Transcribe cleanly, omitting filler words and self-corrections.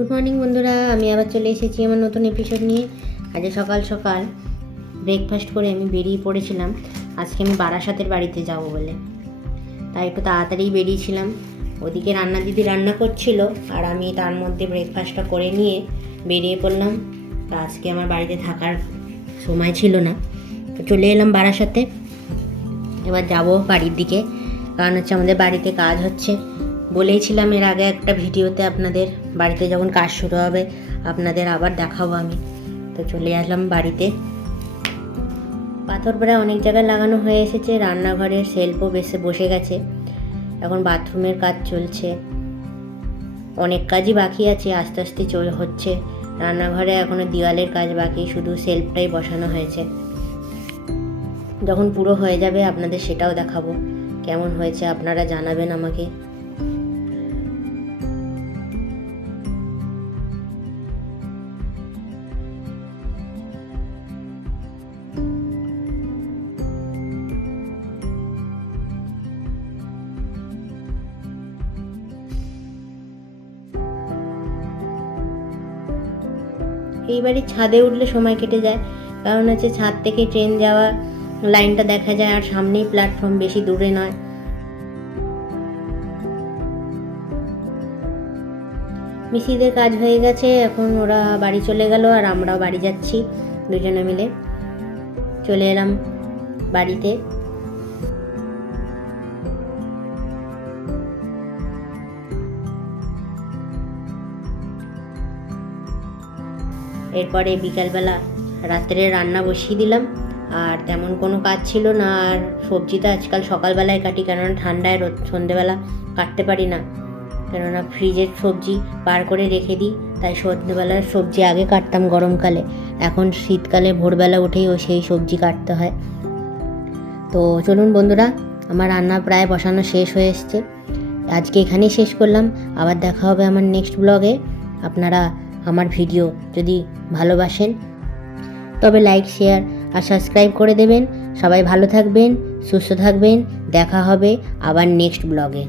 Good morning বন্ধুরা, আমি আবার চলে এসেছি আমার নতুন এপিসোড নিয়ে। আজ সকাল সকাল ব্রেকফাস্ট করে আমি বেরিয়ে পড়েছিলাম। আজকে আমি বারাসাতের বাড়িতে যাব বলে, তাই একটু তাড়াতাড়ি বেরিয়েছিলাম। ওদিকে দিদি রান্না করছিল আর আমি তার মধ্যে ব্রেকফাস্টটা করে নিয়ে বেরিয়ে পড়লাম। তা আজকে আমার বাড়িতে থাকার সময় ছিল না, তো চলে এলাম বারাসাতে। এবার যাব বাড়ির দিকে, কারণ আমাদের বাড়িতে কাজ হচ্ছে। বলেইছিলাম এর আগে একটা ভিডিওতে আপনাদের, বাড়িতে যখন কাজ শুরু হবে আপনাদের আবার দেখাবো আমি। তো চলে আসলাম বাড়িতে। পাথর প্রায় অনেক জায়গায় লাগানো হয়ে এসেছে, রান্নাঘরের শেল্ফও বসে গেছে। এখন বাথরুমের কাজ চলছে, অনেক কাজই বাকি আছে, আস্তে আস্তে হচ্ছে। রান্নাঘরে এখনও দেওয়ালের কাজ বাকি, শুধু শেল্ফটাই বসানো হয়েছে। যখন পুরো হয়ে যাবে আপনাদের সেটাও দেখাবো, কেমন হয়েছে আপনারা জানাবেন আমাকে। এই বাড়ির ছাদে উঠলে সময় কেটে যায়, কারণ ছাদ থেকে ট্রেন যাওয়া লাইনটা দেখা যায়, আর সামনেই প্ল্যাটফর্ম, বেশি দূরে নয়। মিস্ত্রিদের কাজ হয়ে গেছে, এখন ওরা বাড়ি চলে গেল আর আমরাও বাড়ি যাচ্ছি। দুজনে মিলে চলে এলাম বাড়িতে। এরপরে বিকালবেলা রাত্রে রান্না বসিয়ে দিলাম, আর তেমন কোনো কাজ ছিল না। আর সবজিটা আজকাল সকালবেলায় কাটি, কেননা ঠান্ডায় সন্ধেবেলা কাটতে পারি না, কেননা ফ্রিজের সবজি বার করে রেখে দিই। তাই সন্ধেবেলার সবজি আগে কাটতাম গরমকালে, এখন শীতকালে ভোরবেলা উঠেই সেই সবজি কাটতে হয়। তো চলুন বন্ধুরা, আমার রান্না প্রায় বসানো শেষ হয়ে এসছে। আজকে এখানেই শেষ করলাম, আবার দেখা হবে আমার নেক্সট ব্লগে। আপনারা আমার ভিডিও যদি ভালোবাসেন তবে লাইক, শেয়ার আর সাবস্ক্রাইব করে দেবেন। সবাই ভালো থাকবেন, সুস্থ থাকবেন, দেখা হবে আবার নেক্সট ব্লগে।